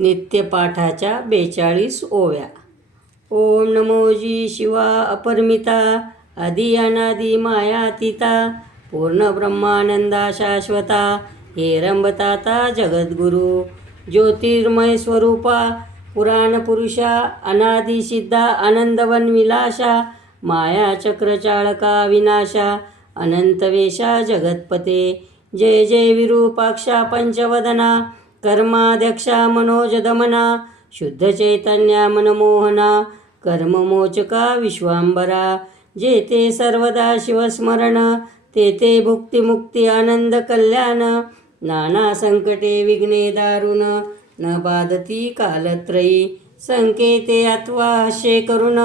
नित्यपाठाच्या 42 ओव्या. ओम नमोजी शिवा अपरिमिता, आदि अनादि मायातीता, पूर्ण ब्रह्मानंदा शाश्वता, हे रंबताता जगद्गुरु, ज्योतिर्मय स्वरूपा, पुराण पुरुषा, अनादि सिद्धा आनंदवन विलासा, माया चक्रचाळका विनाशा, अनंतवेशा जगत्पते, जय जय विरूपाक्षा पंचवदना, कर्माध्यक्षा मनोजदमना, शुद्ध चैतन्या मनमोहना, कर्ममोचका विश्वांबरा, जेते सर्वदा शिवस्मरण, तेते भुक्तिमुक्ती आनंद कल्याण, नाना संकटे विघ्ने दारुण, न बाधती कालत्रयी, संकेते अथवा हस्ये करुण,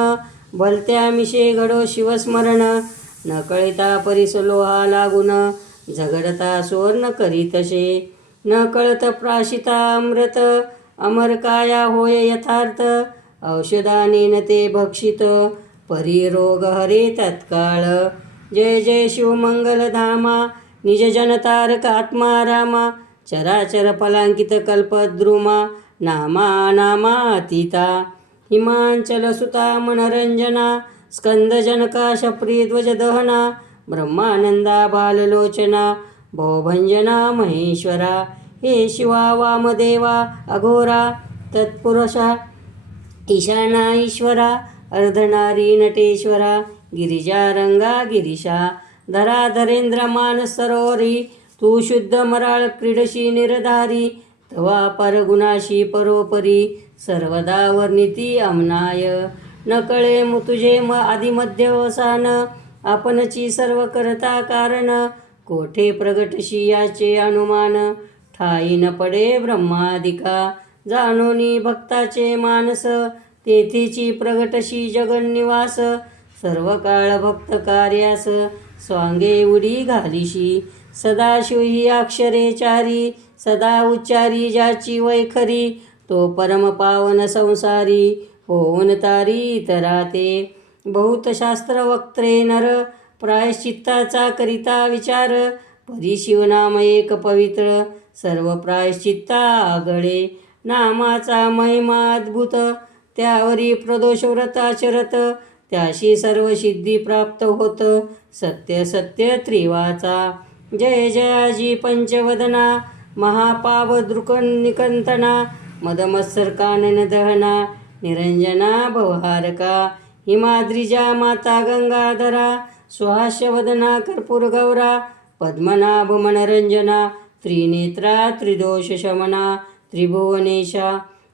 भलत्या मिशे घडो शिवस्मरण, न कळिता परिसलोहा लागून, झगडता सुवर्ण करीतसे, न कळत प्राशिता अमृत, अमर काया होय यथार्थ, औषधाने न ते भक्षित, परिरोग हरे तत्काळ, जय जय शिवमंगल धामा, निज जनतारक आत्मा रामा, चराचर फलांकित कल्पद्रुमा, नामा नामा अतीता, हिमांचल सुता मनरंजना, स्कंदजनका शप्रीध्वज दहना, ब्रह्मानंदा बाललोचना, भवभंजना महेश्वरा, हे शिवा वामदेवा अघोरा, तत्पुरुषा ईशाना ईश्वरा, अर्धनारी नटेश्वरा, गिरिजारंगा गिरीशा, धराधरेंद्र मानस सरोवरी, तू शुद्ध मराळ क्रीडशी निर्धारी, तवा परगुणाशी परोपरी, सर्वदा वर्णिती अमनाय, न कळे तुझे आदिमध्यवसान, आपणची सर्व करता कारण, कोठे प्रगटशी याचे अनुमान, ठाई न पडे ब्रह्मादिका, जाणोनी भक्ताचे मानस, तेथेची प्रगटशी जगन्निवास, सर्व काळ भक्त कार्यास, स्वांगे उडी घालिशी, सदाशिव ही अक्षरे चारी, सदा उच्चारी ज्याची वैखरी, तो परम पावन संसारी, होऊन तारी इतरा ते, बहुत शास्त्र वक्त्रे नर, प्रायश्चित्ताचा करिता विचार, परी शिवनाम एक पवित्र, सर्व प्रायश्चित्ता आगळे, नामाचा महिमा अद्भुत, त्यावरी प्रदोष व्रत आचरत, त्याशी सर्व सिद्धी प्राप्त होत, सत्य सत्य त्रिवाचा, जय जयाजी पंचवदना, महापाव निकंतना, मदमत्सर कानन दहना, निरंजना भवहारका, हिमाद्रिजा माता गंगाधरा, सुहास्यवदना कर्पूर गौरा, पद्मनाभ मनरंजना, त्रिनेत्रा त्रिदोष शमना, त्रिभुवनेशा,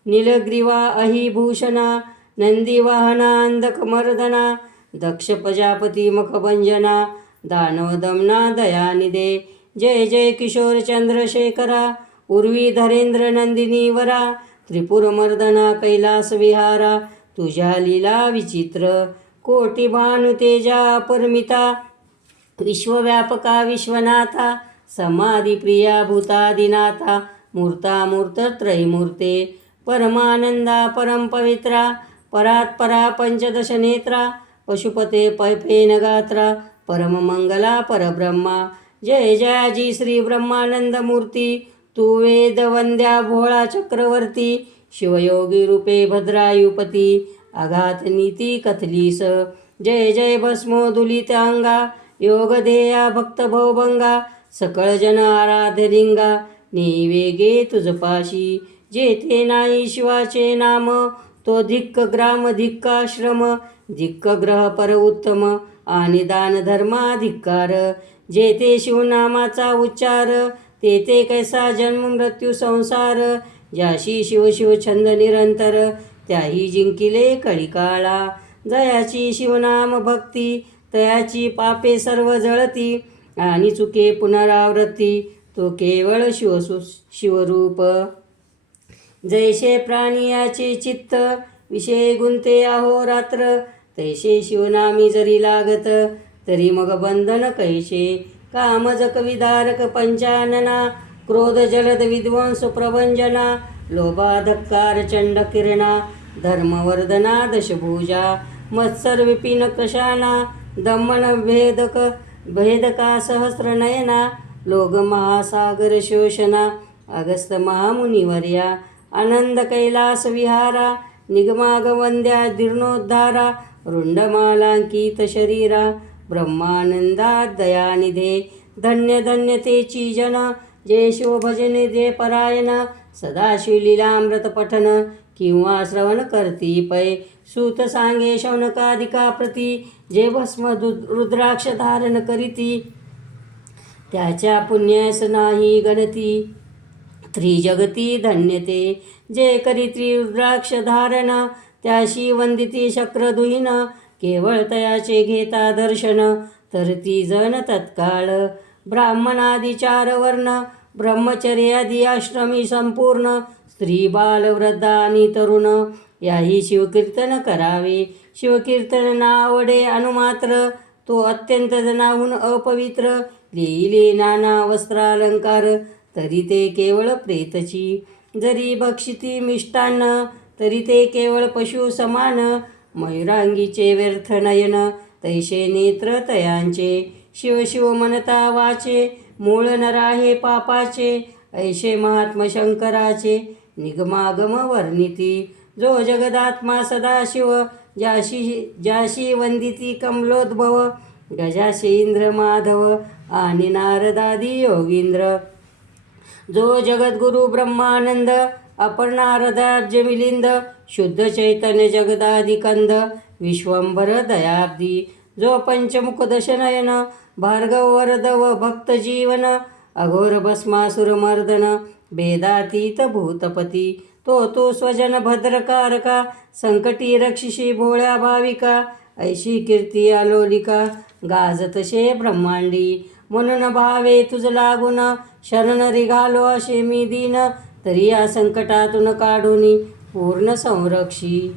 नीलग्रीवा अहिभूषणा, नंदीवाहना अंधकमर्दना, दक्ष प्रजापती मुखभंजना, दानवदमना दयानिदे, जय जय किशोर चंद्रशेखरा, उर्वी धरेंद्र नंदिनी वरा, त्रिपुरमर्दना कैलास विहारा, तुझ्या लीला विचित्र, कोटी भानुतेजा अपरिमिता, विश्वव्यापका विश्वनाथा, समाधिप्रिया भूतादिनाथा, मूर्तामूर्त त्रयमूर्ते, परमानंदा परमपवित्रा, परात्परा पंचदश नेत्रा, पशुपते पैफेनगात्रा, परममंगला परब्रह्मा, जय जयाजी श्री ब्रह्मानंद मूर्ती, तू वेद वंद्या भोळा चक्रवर्ती, शिवयोगी रूपे भद्रायुपती, आघात नीती कथलीस, जय जय भस्मोदुलित अंगा, योगधेया भक्त भवभंगा, सकळ जन आराध्य लिंगा, निवेगे तुझपाशी, जेथे नाही शिवाचे नाम, तो धिक्क ग्राम धिक्काश्रम, धिक्क ग्रह पर उत्तम, आणि दान धर्मा धिक्कार, जेथे शिवनामाचा उच्चार, तेथे कैसा जन्म मृत्यू संसार, ज्याशी शिव शिव छंद निरंतर, त्याही जिंकिले कळिकाळा, जयाची शिवनाम भक्ती, तयाची पापे सर्व जळती, आणि चुके पुनरावृत्ती, तो केवळ शिवरूप, जैसे प्राणियाचे चित्त, विषय गुंते अहोरात्र, तैसे शिवनामी जरी लागत, तरी मग बंधन कैसे, कामजक विदारक पंचानना, क्रोध जलद विध्वंस प्रभंजना, लोभा धक्कार चंड किरणा, धर्मवर्धना दशभुजा, मत्सर विपिन कृशाना, दमन भेदका सहस्रनयना, लोग महासागर शोषणा, अगस्त महामुनिवर्या, आनंद कैलास विहारा निगमागवंद्या जीर्णोद्धारा रुंडमालांकित शरीरा ब्रह्मानंदात दयानिधे धन्य धन्य तेची जन जे शिवभजने जे परायण सदाशिव लीलामृत पठन किंवा श्रवण करती पै सूत सांगे शौनकादिका प्रती जे भस्म रुद्राक्ष धारण करीती त्याच्या पुण्यास नाही गणती त्रिजगती धन्यते जे करीती रुद्राक्ष धारण त्याशी वंदिती शक्रदुहीन केवळ तयाचे घेता दर्शन तर ती जण तत्काळ ब्राह्मणादी 4 वर्ण ब्रह्मचर्यादी आश्रमी संपूर्ण स्त्री बाल वृद्ध आणि तरुण याही शिवकीर्तन करावे. शिवकीर्तन ना आवडे अनुमात्र तो अत्यंत जनाहून अपवित्र लिहिले नाना वस्त्रालंकार तरी ते केवळ प्रेतची जरी बक्षिती मिष्टान्न तरी ते केवळ पशु समान मयुरांगीचे व्यर्थ नयन तैसे नेत्र तयांचे शिव शिव म्हणता वाचे मूळ नराहे पापाचे ऐशे महात्म शंकराचे निगमागम वर्णिती जो जगदात्मा सदाशिव ज्याशी वंदिती कमलोद्भव गजाशी इंद्र माधव आणि नारदादी योगींद्र जो जगद्गुरु ब्रह्मानंद अपर्णारदाब्ज मिलिंद शुद्ध चैतन्य जगदादिकंद विश्वंभर दयाब्दी जो पंचमुख दशनयन भार्गव वरदव भक्त जीवन अघोर भस्मासुर मर्दन भेदातीत भूतपती तो स्वजन भद्रकारका संकटी रक्षिषी भोळ्या भाविका ऐशी कीर्ती आलोलिका गाजतशे ब्रह्मांडी म्हणून भावे तुझ लागून शरण रिघालो असे मी दीन तरी या संकटातून काढूनी पूर्ण संरक्षी.